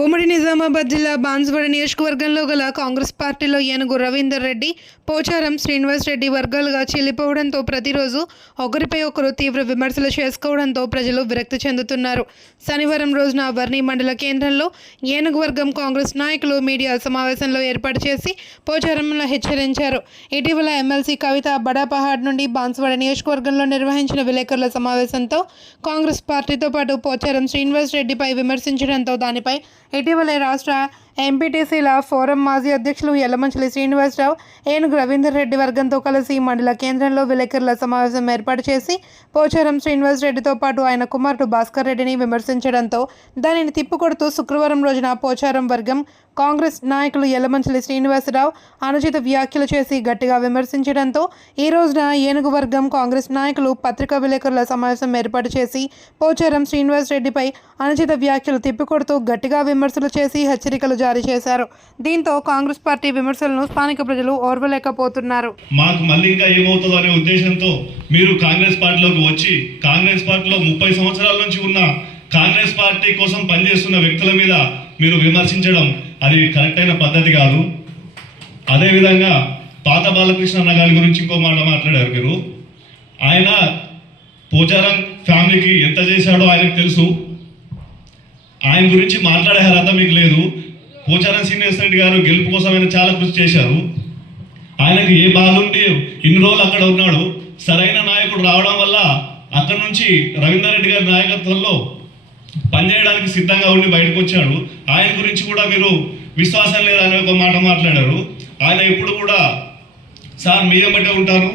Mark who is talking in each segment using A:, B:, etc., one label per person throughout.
A: ఉమ్మడి నిజామాబాద్ జిల్లా బాన్స్వాడ నియోజకవర్గంలో గల కాంగ్రెస్ పార్టీలో ఏనుగు రవీందర్ రెడ్డి పోచారం శ్రీనివాస్ రెడ్డి వర్గాలుగా చెల్లిపోవడంతో ప్రతిరోజు ఒకరిపై ఒకరు తీవ్ర విమర్శలు చేసుకోవడంతో ప్రజలు విరక్తి చెందుతున్నారు. శనివారం రోజున వర్ణి మండల కేంద్రంలో ఏనుగు వర్గం కాంగ్రెస్ నాయకులు మీడియా సమావేశంలో ఏర్పాటు చేసి పోచారంలో హెచ్చరించారు. ఇటీవల ఎమ్మెల్సీ కవిత బడాపహాడ్ నుండి బాన్స్వాడ నియోజకవర్గంలో నిర్వహించిన విలేకరుల సమావేశంతో కాంగ్రెస్ పార్టీతో పాటు పోచారం శ్రీనివాస్ రెడ్డిపై విమర్శించడంతో దానిపై ఇటీవలే రాష్ట్ర ఎంపీటీసీల ఫోరం మాజీ అధ్యక్షులు యల్లమంచిలి శ్రీనివాసరావు ఏనుగు రవీందర్ రెడ్డి వర్గంతో కలిసి మండల కేంద్రంలో విలేకరుల సమావేశం ఏర్పాటు చేసి పోచారం శ్రీనివాస్ రెడ్డితో పాటు ఆయన కుమారుడు భాస్కర్ రెడ్డిని విమర్శించడంతో దానిని తిప్పుకొడుతూ శుక్రవారం రోజున పోచారం వర్గం కాంగ్రెస్ నాయకులు యల్లమంచిలి శ్రీనివాసరావు అనుచిత వ్యాఖ్యలు చేసి గట్టిగా విమర్శించడంతో ఈ రోజున ఏనుగు వర్గం కాంగ్రెస్ నాయకులు పత్రికా విలేకరుల సమావేశం ఏర్పాటు చేసి పోచారం శ్రీనివాస్ రెడ్డిపై అనుచిత వ్యాఖ్యలు తిప్పికొడుతూ గట్టిగా విమర్శలు చేసి హెచ్చరికలు జారీ చేశారు. దీంతో కాంగ్రెస్ పార్టీ విమర్శలను స్థానిక ప్రజలు ఓర్వలేకపోతున్నారు.
B: మాకు మళ్ళీ ఇంకా ఏమవుతుందో అనే ఉద్దేశంతో మీరు కాంగ్రెస్ పార్టీలోకి వచ్చి కాంగ్రెస్ పార్టీలో ముప్పై సంవత్సరాల నుంచి ఉన్న కాంగ్రెస్ పార్టీ కోసం పనిచేస్తున్న వ్యక్తుల మీద మీరు విమర్శించడం అది కరెక్ట్ అయిన పద్ధతి కాదు. అదేవిధంగా పాత బాలకృష్ణ అన్న గారి గురించి ఇంకో మాట మాట్లాడారు మీరు. ఆయన పోచారం ఫ్యామిలీకి ఎంత చేశాడో ఆయనకు తెలుసు. ఆయన గురించి మాట్లాడే అర్హత మీకు లేదు. పోచారం శ్రీనివాస్ రెడ్డి గారు గెలుపు కోసం ఆయన చాలా కృషి చేశారు. ఆయనకు ఏ బాధ ఉండి ఇన్ని రోజులు అక్కడ ఉన్నాడు. సరైన నాయకుడు రావడం వల్ల అక్కడ నుంచి రవీందర్ రెడ్డి గారి నాయకత్వంలో పనిచేయడానికి సిద్ధంగా ఉండి బయటకు వచ్చాడు. ఆయన గురించి కూడా మీరు విశ్వాసం లేదనే ఒక మాట మాట్లాడారు. ఆయన ఎప్పుడు కూడా సార్ మీ బట్టే ఉంటాను.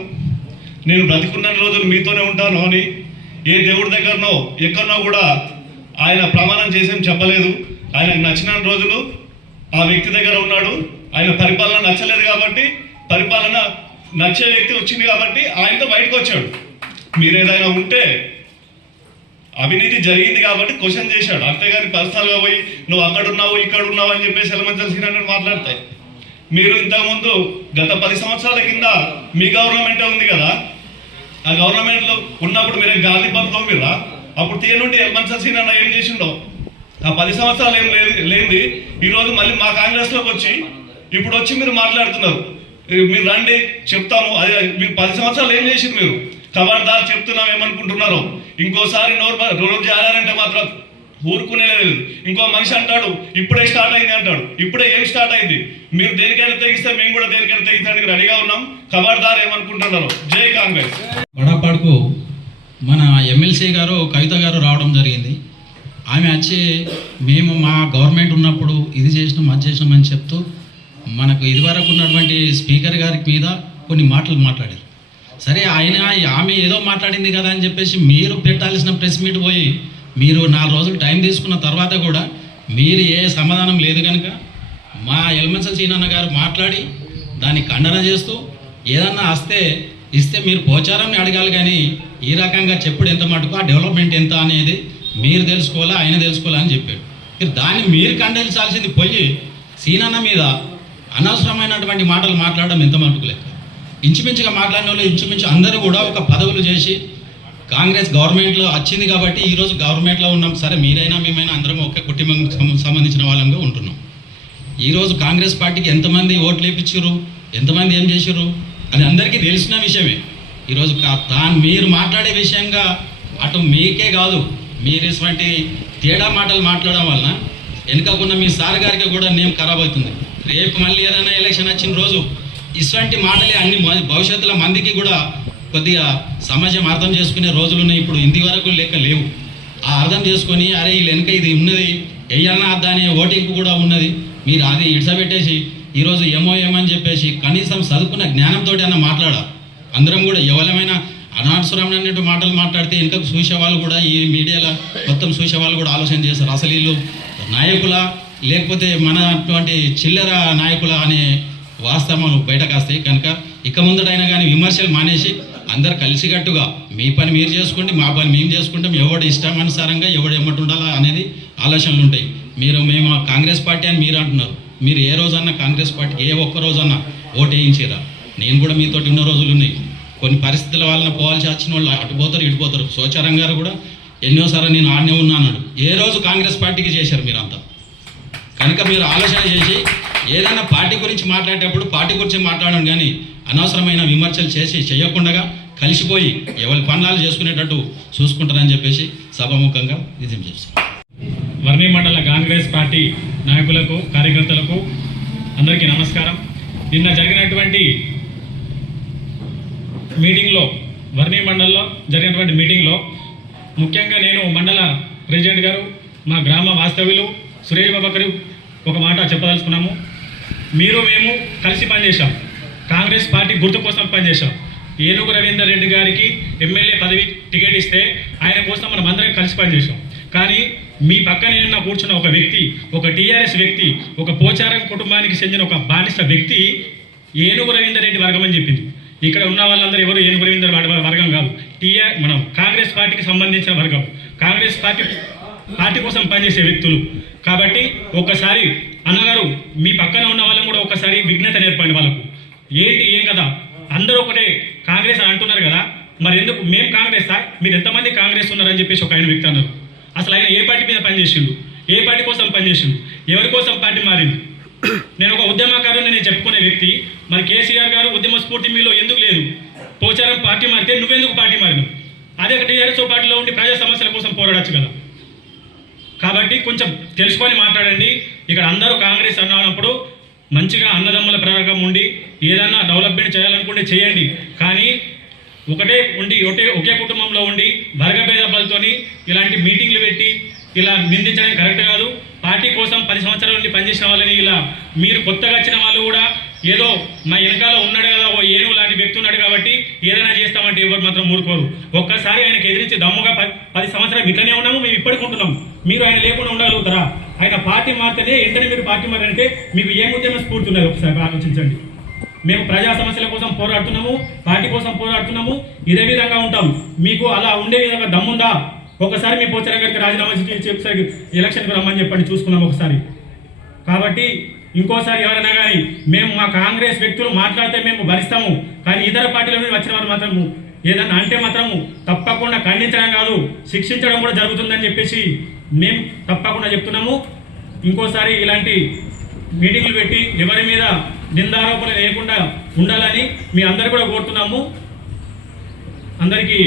B: నేను బ్రతికున్న రోజులు మీతోనే ఉంటాను అని ఏ దేవుడి దగ్గరనో ఎక్కడనో కూడా ఆయన ప్రమాణం చేసేం చెప్పలేదు. ఆయనకు నచ్చిన రోజులు ఆ వ్యక్తి దగ్గర ఉన్నాడు. ఆయన పరిపాలన నచ్చలేదు కాబట్టి పరిపాలన నచ్చే వ్యక్తి వచ్చింది కాబట్టి ఆయనతో బయటకు వచ్చాడు. మీరు ఏదైనా ఉంటే అవినీతి జరిగింది కాబట్టి క్వశ్చన్ చేశాడు. అంతేగాని పర్సనల్గా పోయి నువ్వు అక్కడ ఉన్నావు ఇక్కడ ఉన్నావు అని చెప్పేసి ఎలమంచల్ శ్రీరాని మాట్లాడతాయి. మీరు ఇంతకుముందు గత పది సంవత్సరాల కింద మీ గవర్నమెంటే ఉంది కదా? ఆ గవర్నమెంట్లో ఉన్నప్పుడు మీరు గాంధీ పథకం మీద అప్పుడు తీయనుండి ఎల్మంచల్ సీనన్న ఏం చేసిండో? ఆ పది సంవత్సరాలు ఏం లేదు లేనిది. ఈరోజు మళ్ళీ మా కాంగ్రెస్లోకి వచ్చి ఇప్పుడు వచ్చి మీరు మాట్లాడుతున్నారు. మీరు రండి చెప్తాము. అదే మీరు పది సంవత్సరాలు ఏం చేసింది మీరు? ఖబర్దార్ చెప్తున్నాం ఏమనుకుంటున్నారు? ఇంకోసారి నోరు బ- నోరు జారారంటే మాత్రం ఊరుకునే లేదు. ఇంకో మనిషి అంటాడు ఇప్పుడే స్టార్ట్ అయింది అంటాడు. ఇప్పుడే ఏం స్టార్ట్ అయింది? మీరు దేనికైనా తెగిస్తే మేము కూడా దేనికైనా తెగించడానికి రెడీగా ఉన్నాం. ఖబర్దార్ ఏమనుకుంటున్నారు? జై కాంగ్రెస్.
C: వడపాడుకు మన ఎమ్మెల్సీ గారు కవిత గారు రావడం జరిగింది. ఆమె వచ్చి మేము మా గవర్నమెంట్ ఉన్నప్పుడు ఇది చేసినాం అది చేసినాం అని చెప్తూ మనకు ఇదివరకు ఉన్నటువంటి స్పీకర్ గారి మీద కొన్ని మాటలు మాట్లాడారు. సరే ఆయన ఆమె ఏదో మాట్లాడింది కదా అని చెప్పేసి మీరు పెట్టాల్సిన ప్రెస్ మీట్ పోయి మీరు నాలుగు రోజులు టైం తీసుకున్న తర్వాత కూడా మీరు ఏ సమాధానం లేదు కనుక మా ఎల్మంచల్ సీనన్న గారు మాట్లాడి దాన్ని ఖండన చేస్తూ ఏదన్నా వస్తే ఇస్తే మీరు పోచారాన్ని అడగాలి కానీ ఈ రకంగా చెప్పుడు ఎంత మటుకు ఆ డెవలప్మెంట్ ఎంత అనేది మీరు తెలుసుకోవాలా ఆయన తెలుసుకోవాలా అని చెప్పాడు. దాన్ని మీరు ఖండించాల్సింది పోయి సీనన్న మీద అనవసరమైనటువంటి మాటలు మాట్లాడడం ఎంత మటుకు లెక్క? ఇంచుమించుగా మాట్లాడిన వాళ్ళు ఇంచుమించు అందరూ కూడా ఒక పదవులు చేసి కాంగ్రెస్ గవర్నమెంట్లో వచ్చింది కాబట్టి ఈరోజు గవర్నమెంట్లో ఉన్నాం. సరే మీరైనా మేమైనా అందరం ఒకే కుటుంబం సంబంధించిన వాళ్ళంగా ఉంటున్నాం. ఈరోజు కాంగ్రెస్ పార్టీకి ఎంతమంది ఓట్లు వేయించారు ఎంతమంది ఏం చేశారు? అది అందరికీ తెలిసిన విషయమే. ఈరోజు తాను మీరు మాట్లాడే విషయంగా అటు మీకే కాదు మీరు ఇటువంటి తేడా మాటలు మాట్లాడడం వలన వెనుకకున్న మీ సార్ గారికి కూడా నేమ్ ఖరాబ్ అవుతుంది. రేపు మళ్ళీ ఏదైనా ఎలక్షన్ వచ్చిన రోజు ఇటువంటి మాటలే అన్ని మ- భవిష్యత్తులో మందికి కూడా కొద్దిగా సమాజం అర్థం చేసుకునే రోజులు ఉన్నాయి. ఇప్పుడు ఇంది వరకు లెక్క లేవు. ఆ అర్థం చేసుకొని అరే వీళ్ళు వెనుక ఇది ఉన్నది. ఎయ్యన్నా దాని ఓటింపు కూడా ఉన్నది. మీరు అది ఇడ్సబెట్టేసి ఈరోజు ఏమో ఏమని చెప్పేసి కనీసం చదువుకున్న జ్ఞానంతో అన్న మాట్లాడాలి. అందరం కూడా ఎవరమైనా అనవసరమైనటువంటి మాటలు మాట్లాడితే ఇంకా చూసేవాళ్ళు కూడా ఈ మీడియాలో మొత్తం చూసే వాళ్ళు కూడా ఆలోచన చేస్తారు అసలు వీళ్ళు నాయకుల లేకపోతే మన అటువంటి చిల్లర నాయకుల అనే వాస్తవాలు బయటకు వస్తాయి. కనుక ఇక ముందటైనా కానీ విమర్శలు మానేసి అందరు కలిసికట్టుగా మీ పని మీరు చేసుకోండి మా పని మేము చేసుకుంటాం ఎవడు ఇష్టానుసారంగా ఎవడు ఎమ్మటి ఉండాలా అనేది ఆలోచనలు ఉంటాయి. మీరు మేము కాంగ్రెస్ పార్టీ అని మీరు అంటున్నారు. మీరు ఏ రోజన్నా కాంగ్రెస్ పార్టీకి ఏ ఒక్క రోజన్నా ఓటు వేయించారా? నేను కూడా మీతోటి ఉన్న రోజులు ఉన్నాయి. కొన్ని పరిస్థితుల వలన పోవాల్సి వచ్చిన వాళ్ళు అటు పోతారు ఇటు పోతారు. సోచారం గారు కూడా ఎన్నోసార్లు నేను ఆడనే ఉన్నా అన్నాడు. ఏ రోజు కాంగ్రెస్ పార్టీకి చేశారు మీరంతా? కనుక మీరు ఆలోచన చేసి ఏదైనా పార్టీ గురించి మాట్లాడేటప్పుడు పార్టీ గురించి మాట్లాడడం కానీ అనవసరమైన విమర్శలు చేసి చేయకుండా కలిసిపోయి ఎవరి పనులు చేసుకునేటట్టు చూసుకుంటారని చెప్పేసి సభాముఖంగా విధి చేస్తాను
D: వర్ణి మండల కాంగ్రెస్ పార్టీ నాయకులకు కార్యకర్తలకు అందరికీ నమస్కారం. నిన్న జరిగినటువంటి మీటింగ్లో వర్ణి మండలంలో జరిగినటువంటి మీటింగ్లో ముఖ్యంగా నేను మండల ప్రెసిడెంట్ గారు మా గ్రామ వాస్తవ్యులు సురేష్ బాబా ఒక మాట చెప్పదలుచుకున్నాము. మీరు మేము కలిసి పనిచేశాం. కాంగ్రెస్ పార్టీ గుర్తు కోసం పనిచేశాం. ఏనుగు రవీందర్ రెడ్డి గారికి ఎమ్మెల్యే పదవి టికెట్ ఇస్తే ఆయన కోసం మనం అందరం కలిసి పనిచేశాం. కానీ మీ పక్కన నిన్న కూర్చున్న ఒక వ్యక్తి ఒక టీఆర్ఎస్ వ్యక్తి ఒక పోచారం కుటుంబానికి చెందిన ఒక బానిస వ్యక్తి ఏనుగు రవీందర్ రెడ్డి వర్గం అని చెప్పింది. ఇక్కడ ఉన్న వాళ్ళందరూ ఎవరు ఏనుగు రవీందర్ వర్గం కాదు. టీఆర్ మనం కాంగ్రెస్ పార్టీకి సంబంధించిన వర్గం. కాంగ్రెస్ పార్టీ పార్టీ కోసం పనిచేసే వ్యక్తులు. కాబట్టి ఒకసారి అన్నగారు మీ పక్కన ఉన్న వాళ్ళని కూడా ఒకసారి విఘ్నత నేర్పండి వాళ్ళకు. ఏంటి ఏం కదా అందరూ ఒకటే కాంగ్రెస్ అని అంటున్నారు కదా. మరి ఎందుకు? మేము కాంగ్రెస్ మీరు ఎంతమంది కాంగ్రెస్ ఉన్నారని చెప్పేసి ఒక ఆయన వ్యక్తి అన్నారు. అసలు ఆయన ఏ పార్టీ మీద పనిచేసిండు? ఏ పార్టీ కోసం పనిచేసిండు? ఎవరి కోసం పార్టీ మారింది? నేను ఒక ఉద్యమకారుని నేను చెప్పుకునే వ్యక్తి. మరి కేసీఆర్ గారు ఉద్యమ స్ఫూర్తి మీలో ఎందుకు లేదు? పోచారం పార్టీ మారితే నువ్వెందుకు పార్టీ మారినావు? అదే టీఆర్ఎస్ పార్టీలో ఉండి ప్రజా సమస్యల కోసం పోరాడచ్చు కదా. కాబట్టి కొంచెం తెలుసుకొని మాట్లాడండి. ఇక్కడ అందరూ కాంగ్రెస్ అన్నప్పుడు మంచిగా అన్నదమ్ముల ప్రయోగం ఉండి ఏదన్నా డెవలప్మెంట్ చేయాలనుకుంటే చేయండి. కానీ ఒకటే ఉండి ఒకే ఒకే కుటుంబంలో ఉండి వర్గభేదాలతోని ఇలాంటి మీటింగ్లు పెట్టి ఇలా నిందించడం కరెక్ట్ కాదు. పార్టీ కోసం పది సంవత్సరాల నుండి పనిచేసిన వాళ్ళని ఇలా మీరు కొత్తగా వచ్చిన వాళ్ళు కూడా ఏదో మా వెనకాల ఉన్నాడు కదా ఓ ఏనుగు లాంటి వ్యక్తి ఉన్నాడు కాబట్టి ఏదైనా చేస్తామంటే ఎవరు మాత్రం ఊరుకోరు. ఒక్కసారి ఆయనకు ఎదిరించి దమ్ముగా పది సంవత్సరాలు ఇట్లనే ఉన్నాము మేము ఇప్పటికి ఉంటున్నాం. మీరు ఆయన లేకుండా ఉండగలుగుతారా ఆయన పార్టీ మారితేనే వెంటనే మీరు పార్టీ మారంటే మీకు ఏం ఉద్యమ స్ఫూర్తి ఉన్నది ఒకసారి ఆలోచించండి. మేము ప్రజా సమస్యల కోసం పోరాడుతున్నాము పార్టీ కోసం పోరాడుతున్నాము ఇదే విధంగా ఉంటాం. మీకు అలా ఉండే విధంగా దమ్ముందా? ఒకసారి మీ పోచారం గారికి రాజీనామా చేసి ఒకసారి ఎలక్షన్కి రమ్మని చెప్పండి చూసుకున్నాం ఒకసారి. కాబట్టి ఇంకోసారి ఎవరైనా కానీ మేము మా కాంగ్రెస్ వ్యక్తులు మాట్లాడితే మేము భరిస్తాము కానీ ఇతర పార్టీల నుండి వచ్చిన వారు మాత్రము ఏదన్నా అంటే మాత్రము తప్పకుండా ఖండించడం కాదు శిక్షించడం కూడా జరుగుతుందని చెప్పేసి మేము తప్పకుండా చెప్తున్నాము. ఇంకోసారి ఇలాంటి మీటింగ్లు పెట్టి ఎవరి మీద నిందారోపణ లేకుండా ఉండాలని మీ అందరు కూడా కోరుతున్నాము. అందరికీ